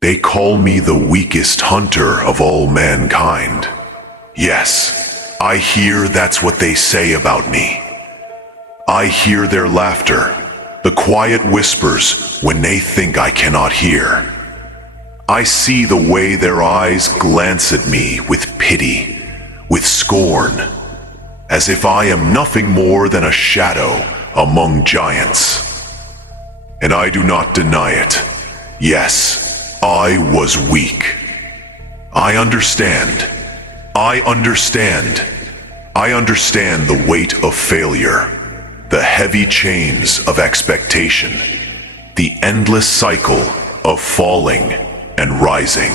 They call me the weakest hunter of all mankind. Yes, I hear that's what they say about me. I hear their laughter, the quiet whispers when they think I cannot hear. I see the way their eyes glance at me with pity, with scorn, as if I am nothing more than a shadow among giants. And I do not deny it. Yes, I was weak. I understand. I understand. I understand the weight of failure, the heavy chains of expectation, the endless cycle of falling and rising.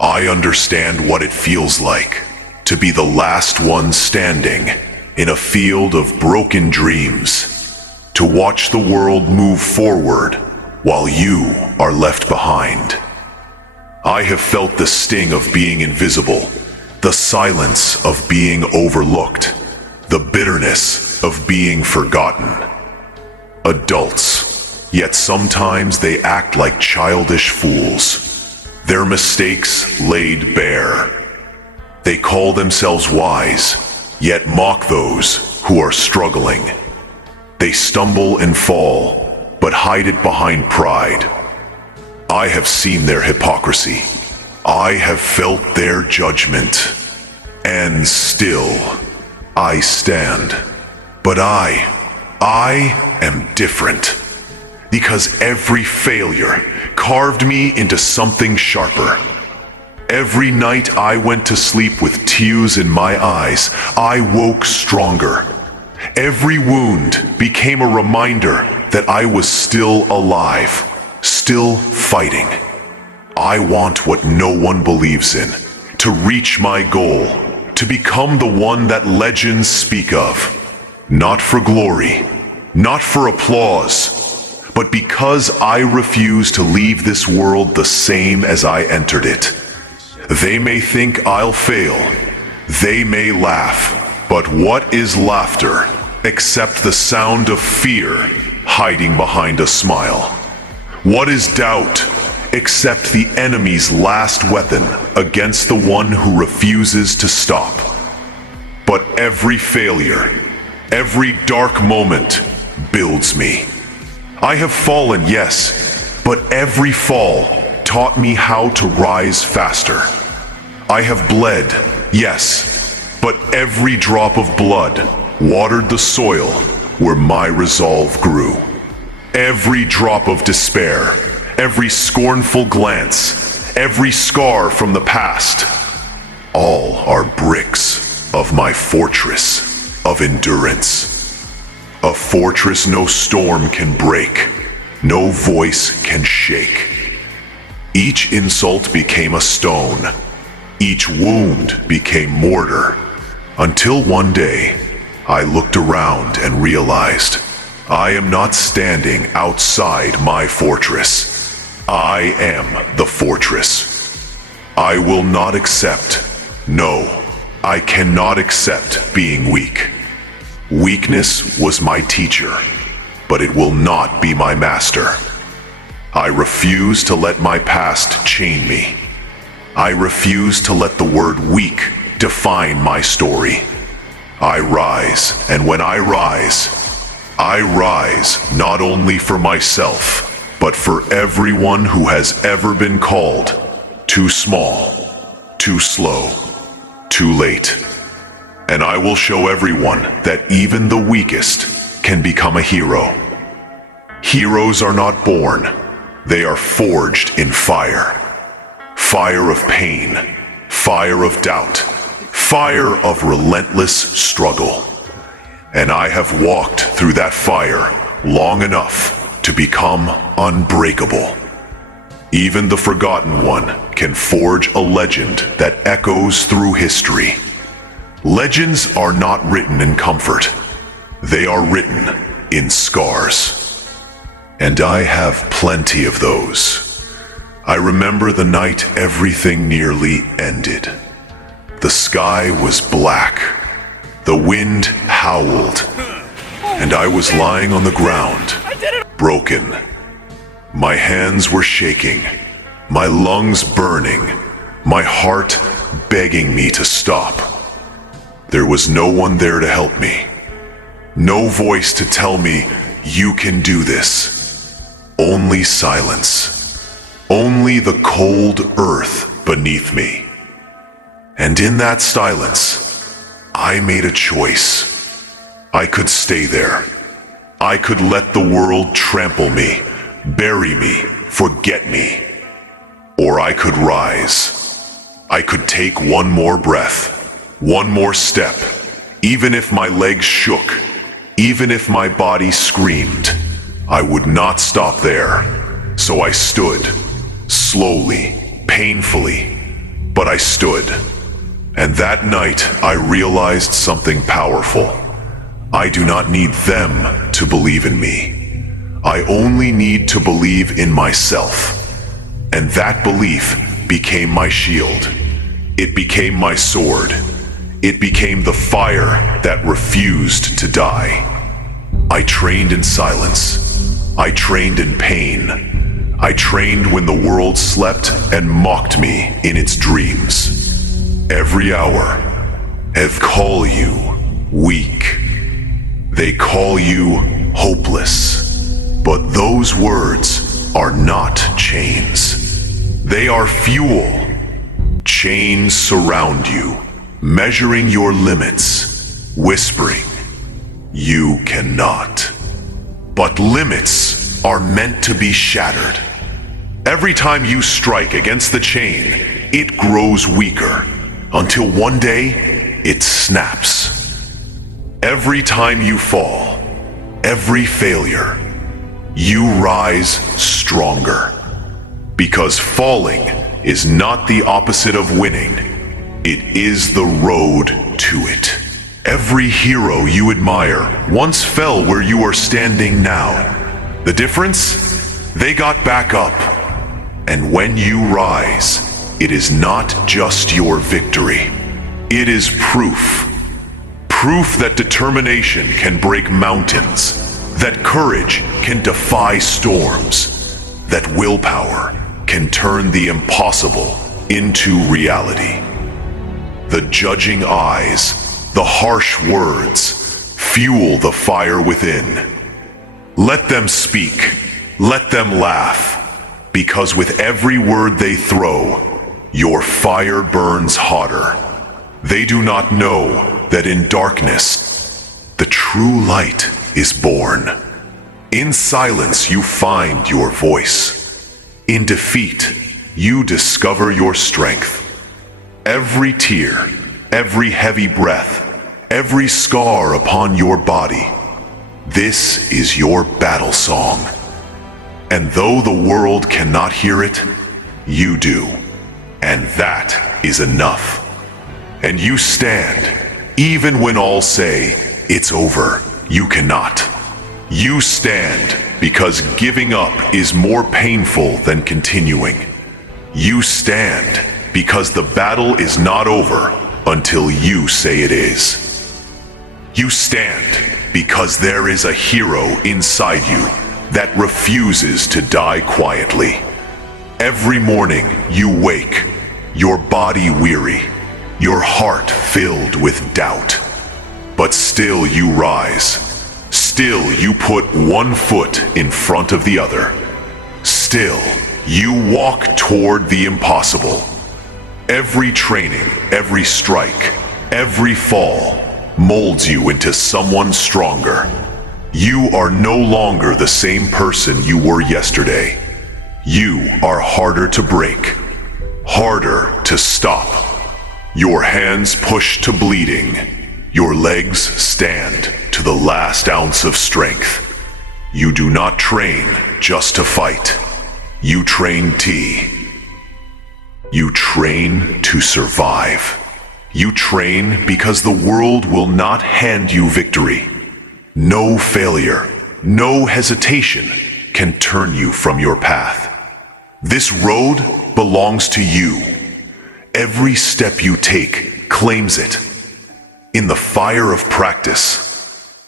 I understand what it feels like to be the last one standing in a field of broken dreams, to watch the world move forward while you are left behind. I have felt the sting of being invisible, the silence of being overlooked, the bitterness of being forgotten. Adults, yet sometimes they act like childish fools, their mistakes laid bare. They call themselves wise, yet mock those who are struggling. They stumble and fall, but hide it behind pride. I have seen their hypocrisy. I have felt their judgment. And still, I stand. But I am different. Because every failure carved me into something sharper. Every night I went to sleep with tears in my eyes, I woke stronger. Every wound became a reminder that I was still alive, still fighting. I want what no one believes in, to reach my goal, to become the one that legends speak of. Not for glory, not for applause, but because I refuse to leave this world the same as I entered it. They may think I'll fail, they may laugh, but what is laughter except the sound of fear hiding behind a smile? What is doubt except the enemy's last weapon against the one who refuses to stop? But every failure, every dark moment builds me. I have fallen, yes, but every fall taught me how to rise faster. I have bled, yes, but every drop of blood watered the soil where my resolve grew. Every drop of despair, every scornful glance, every scar from the past, all are bricks of my fortress of endurance. A fortress no storm can break, no voice can shake. Each insult became a stone, each wound became mortar, until one day I looked around and realized I am not standing outside my fortress. I am the fortress. I will not accept, no, I cannot accept being weak. Weakness was my teacher, but it will not be my master. I refuse to let my past chain me. I refuse to let the word weak define my story. I rise, and when I rise not only for myself, but for everyone who has ever been called too small, too slow, too late. And I will show everyone that even the weakest can become a hero. Heroes are not born, they are forged in fire. Fire of pain, fire of doubt, fire of relentless struggle. And I have walked through that fire long enough to become unbreakable. Even the forgotten one can forge a legend that echoes through history. Legends are not written in comfort. They are written in scars. And I have plenty of those. I remember the night everything nearly ended. The sky was black. The wind howled. And I was lying on the ground, broken. My hands were shaking. my lungs burning, my heart begging me to stop. There was no one there to help me. No voice to tell me, you can do this. Only silence. Only the cold earth beneath me. And in that silence, I made a choice. I could stay there. I could let the world trample me, bury me, forget me. Or I could rise. I could take one more breath, one more step, even if my legs shook, even if my body screamed. I would not stop there. So I stood, slowly, painfully, but I stood. And that night I realized something powerful. I do not need them to believe in me. I only need to believe in myself. And that belief became my shield. It became my sword. It became the fire that refused to die. I trained in silence. I trained in pain. I trained when the world slept and mocked me in its dreams. Every hour, they call you weak. They call you hopeless. But those words are not chains. They are fuel. Chains surround you, measuring your limits, whispering, you cannot. But limits are meant to be shattered. Every time you strike against the chain, it grows weaker, until one day, it snaps. Every time you fall, every failure, you rise stronger. Because falling is not the opposite of winning. It is the road to it. Every hero you admire once fell where you are standing now. The difference? They got back up. And when you rise, it is not just your victory. It is proof. Proof that determination can break mountains, that courage can defy storms, that willpower can turn the impossible into reality. The judging eyes, the harsh words, fuel the fire within. Let them speak, let them laugh, because with every word they throw, your fire burns hotter. They do not know that in darkness, the true light is born. In silence, you find your voice. In defeat, you discover your strength. Every tear, every heavy breath, every scar upon your body, this is your battle song. And though the world cannot hear it, you do. And that is enough. And you stand, even when all say, it's over, you cannot. You stand because giving up is more painful than continuing. You stand because the battle is not over until you say it is. You stand because there is a hero inside you that refuses to die quietly. Every morning you wake, your body weary, your heart filled with doubt. But still you rise. Still you put one foot in front of the other. Still you walk toward the impossible. Every training, every strike, every fall molds you into someone stronger. You are no longer the same person you were yesterday. You are harder to break, harder to stop. Your hands push to bleeding. Your legs stand to the last ounce of strength. You do not train just to fight. You train You train to survive. You train because the world will not hand you victory. No failure, no hesitation can turn you from your path. This road belongs to you. Every step you take claims it. In the fire of practice,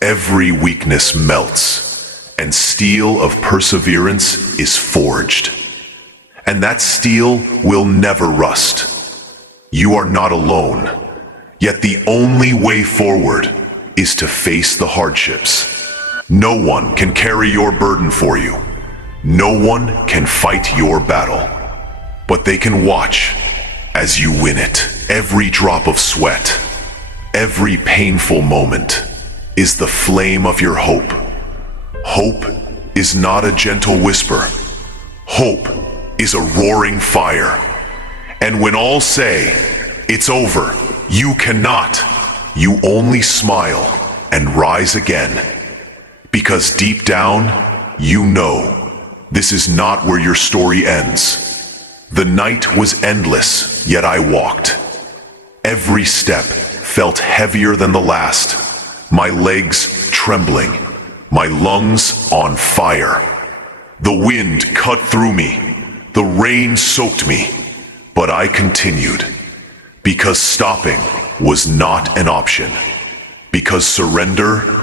every weakness melts, and steel of perseverance is forged. and that steel will never rust. You are not alone, yet the only way forward is to face the hardships. No one can carry your burden for you. No one can fight your battle, but they can watch as you win it. Every drop of sweat, every painful moment is the flame of your hope. Hope is not a gentle whisper. Hope is a roaring fire. And when all say, it's over, you cannot. You only smile and rise again. Because deep down, you know this is not where your story ends. The night was endless, yet I walked. Every step felt heavier than the last. My legs trembling, my lungs on fire. The wind cut through me, the rain soaked me, but I continued. Because stopping was not an option. Because surrender,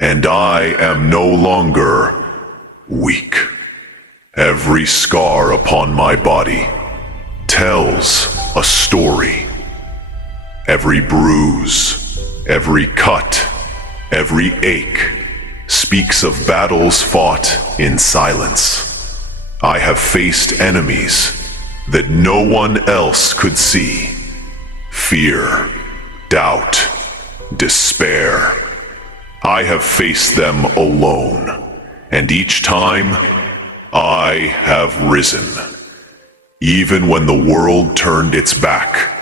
and I am no longer weak. Every scar upon my body tells a story. Every bruise, every cut, every ache speaks of battles fought in silence. I have faced enemies that no one else could see. Fear, doubt, despair. I have faced them alone, and each time I have risen. Even when the world turned its back,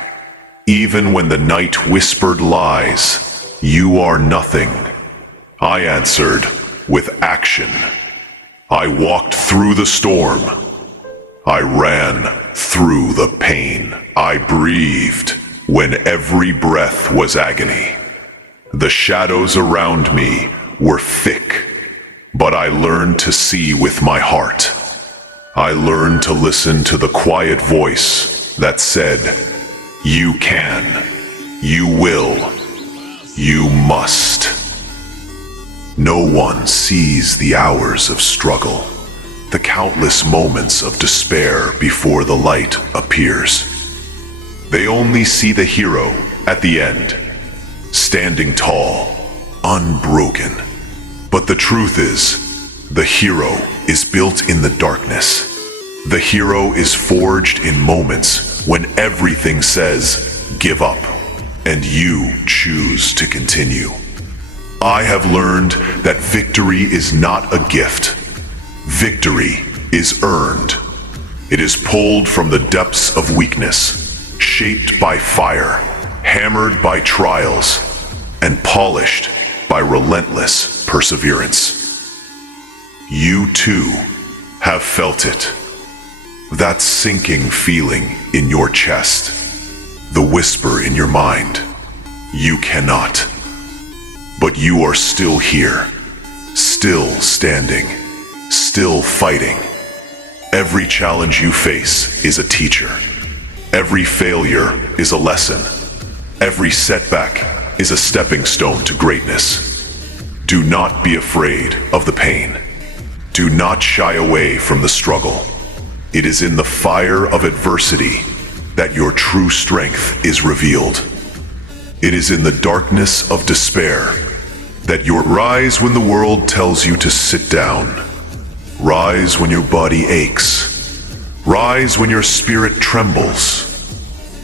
even when the night whispered lies, you are nothing, I answered with action. I walked through the storm. I ran through the pain. I breathed when every breath was agony. The shadows around me were thick, but I learned to see with my heart. I learned to listen to the quiet voice that said, you can, you will, you must. No one sees the hours of struggle, the countless moments of despair before the light appears. They only see the hero at the end, standing tall, unbroken. But the truth is, the hero is built in the darkness. The hero is forged in moments when everything says, give up, and you choose to continue. I have learned that victory is not a gift. Victory is earned. It is pulled from the depths of weakness, shaped by fire, hammered by trials, and polished by relentless perseverance. You too have felt it. That sinking feeling in your chest, the whisper in your mind, you cannot. But you are still here, still standing, still fighting. Every challenge you face is a teacher. Every failure is a lesson. Every setback is a stepping stone to greatness. Do not be afraid of the pain. Do not shy away from the struggle. It is in the fire of adversity that your true strength is revealed. It is in the darkness of despair that you rise when the world tells you to sit down. Rise when your body aches. Rise when your spirit trembles.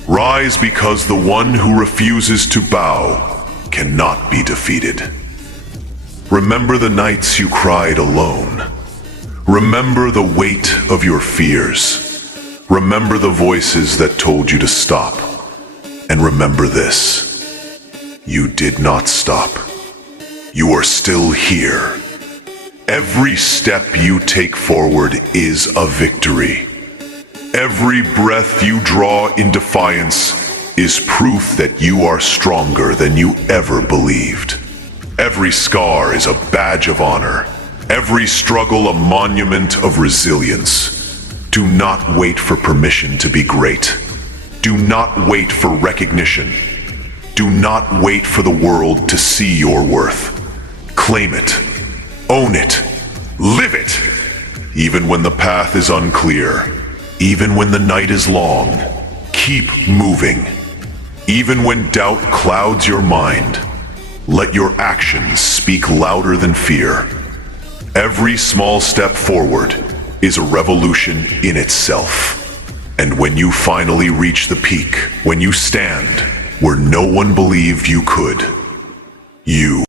Rise because the one who refuses to bow cannot be defeated. Remember the nights you cried alone. Remember the weight of your fears. Remember the voices that told you to stop. And remember this. You did not stop. You are still here. Every step you take forward is a victory. Every breath you draw in defiance is proof that you are stronger than you ever believed. Every scar is a badge of honor. Every struggle a monument of resilience. Do not wait for permission to be great. Do not wait for recognition. Do not wait for the world to see your worth. Claim it. Own it. Live it. Even when the path is unclear, even when the night is long, keep moving. Even when doubt clouds your mind, let your actions speak louder than fear. Every small step forward is a revolution in itself. And when you finally reach the peak, when you stand where no one believed you could, you